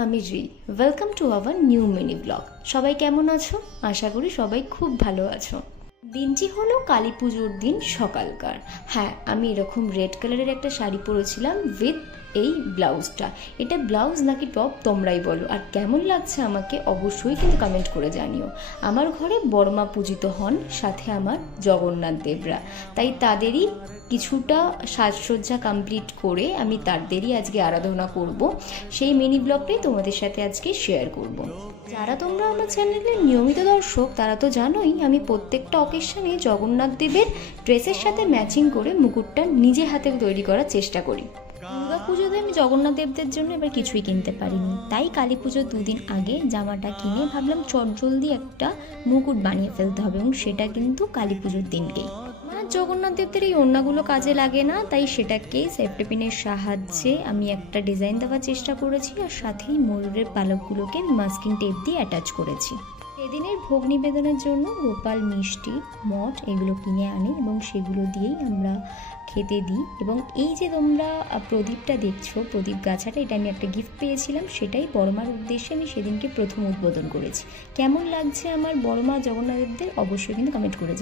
আমি রি। Welcome to our new mini blog. সবাই কেমন আছো? আশা করি সবাই খুব ভালো আছো। দিনটি হলো কালী পুজোর দিন সকালকার। হ্যাঁ, আমি এরকম রেড কালারের একটা শাড়ি পরেছিলাম উইথ এই ব্লাউজটা। এটা ব্লাউজ নাকি টপ তোমরাই বলো, আর কেমন লাগছে আমাকে অবশ্যই কিন্তু কমেন্ট করে জানিও। আমার ঘরে বড়মা পূজিত হন, সাথে আমার জগন্নাথ দেবরা, তাই তাদেরই কিছুটা সাজসজ্জা কমপ্লিট করে আমি তাদেরই আজকে আরাধনা করব। সেই মিনি ব্লগটাই তোমাদের সাথে আজকে শেয়ার করব। যারা তোমরা আমার চ্যানেলের নিয়মিত দর্শক তারা তো জানোই আমি প্রত্যেকটা অকেশনে জগন্নাথ দেবের ড্রেসের সাথে ম্যাচিং করে মুকুটটা নিজে হাতে তৈরি করার চেষ্টা করি। দুর্গা পুজোতে আমি জগন্নাথ দেবদের জন্য এবার কিছুই কিনতে পারিনি, তাই কালী পুজোর 2 দিন আগে জামাটা কিনে ভাবলাম চটজলদি একটা মুকুট বানিয়ে ফেলতে হবে, এবং সেটা কিন্তু কালী পুজোর দিনকেই। জগন্নাথ দেবদের এই ওড়নাগুলো কাজে লাগে না, তাই সেটাকেই সেফটি পিনের সাহায্যে আমি একটা ডিজাইন দেওয়ার চেষ্টা করেছি, আর সাথেই ময়ূরের পালকগুলোকে মাস্কিং টেপ দিয়ে অ্যাটাচ করেছি। সেদিনের ভোগ নিবেদনের জন্য গোপাল মিষ্টি মঠ এগুলো কিনে আনি এবং সেগুলো দিয়েই আমরা খেতে দিই। এবং এই যে তোমরা প্রদীপটা দেখছো, প্রদীপ গাছাটা, এটা আমি একটা গিফট পেয়েছিলাম, সেটাই বড়মার উদ্দেশ্যে আমি সেদিনকে প্রথম উদ্বোধন করেছি। কেমন লাগছে আমার বড়মা জগন্নাথ দেবদের অবশ্যই কিন্তু কমেন্ট করে যাও।